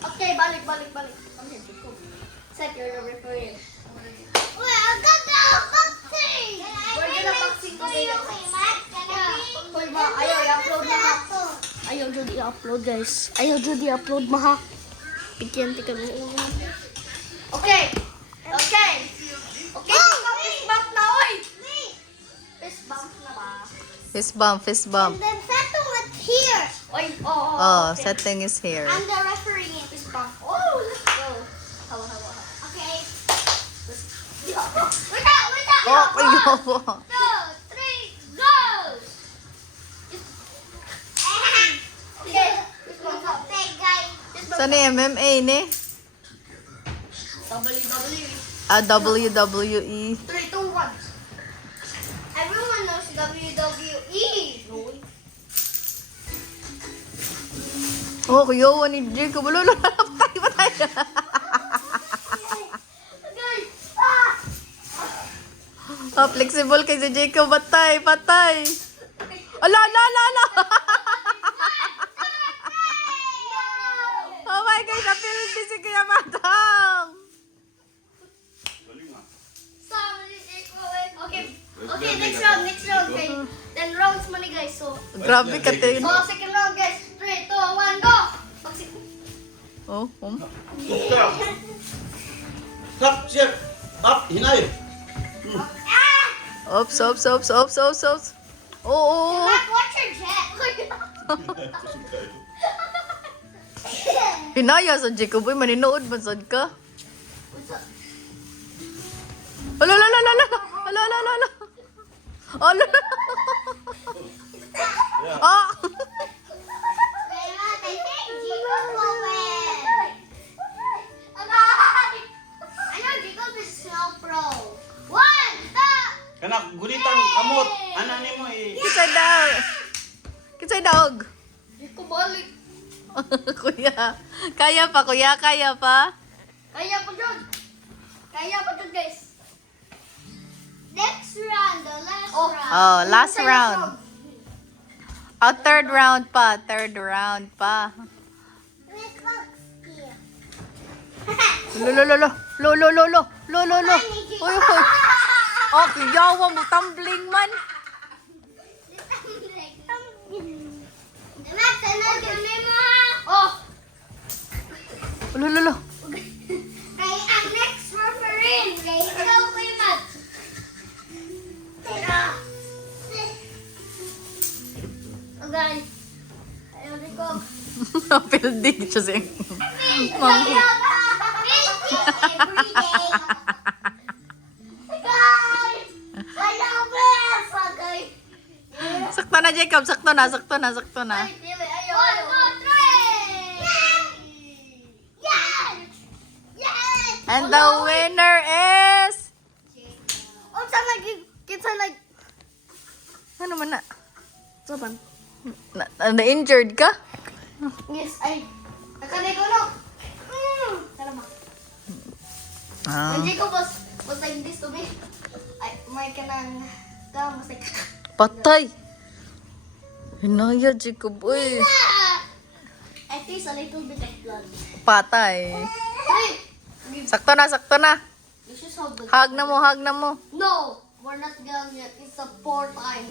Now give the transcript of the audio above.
Okay, balik. Come here, Jacob. Set your referee. Wait, I got the boxing. We're gonna boxing today. Hoy, ma, ayaw i-upload na ha. Ayaw dyan i-upload, guys. Ayaw dyan i-upload, ma ha. Pikyan, tika mo. Okay. Okay, fist bump na, oy. Fist bump na ba? Fist bump. And then settle it here. Oy, Oh, okay. setting is here. I'm the referee. Fist bump. Oh, let's go. Hawa. Okay. Wait out. Oh, kayo. 2, 3, go. Okay. Fist bump. Okay, guys. Saan ni MMA ni? WWE. WWE. 3, 2, 1. Everyone knows WWE. Oh, kuyawa ni Jacob. Lolo, patay. Guys, Oh, flexible kay si Jacob. Patay. Ala. Oh my gosh, napil din si Kuya Matang. Okay, next round, okay. 10 rounds money, guys. So, Grabe ka, Tin. second round, guys. 3, 2, 1, go! Oh, Stop. Stop, shift. Up, hinay. Ops. Oh. Watch your jet. Hinaya sa Jacob. Uy, maninood man sad ka. Ala. Ala. Ah. I think Jacob will win. I know Jacob is so pro. 1, 2. Kanak, gulitang kamot. Ano ni mo eh. Kitsay dog. Hindi ko balik. Kuya. Kaya pa. Kaya pa dyan, guys. Next round, the last Oh. round. Oh, last Sa round. Oh, third round pa. Let's go here. Lo. Uy. Oh, kuyawa mo. Tumbling man. Max, ano yun mo ha? Oh! Lo. Kay ang next referee, kay ikaw kay Max. Okay. Ayaw din ko. Napildi siya siya. Every day. Guys! Ayaw best! Okay. Sakto na, Jacob. Sakto na. Ay, dili. Ayaw. 1, 2, 3. Yes! Yes! And the winner is... Kinsa nag... Ano man na? Sopan. Na-injured ka? Yes, ay. Nakanay ko, no? Salamat. Ah. When Jacob was like this to me, may kanang was like, Patay. Hinaya, Jacob. Uy. I taste a little bit of blood. Patay. Hey! Sakto na. This is how good. Hug na mo. No! We're not done yet. It's the 4th time.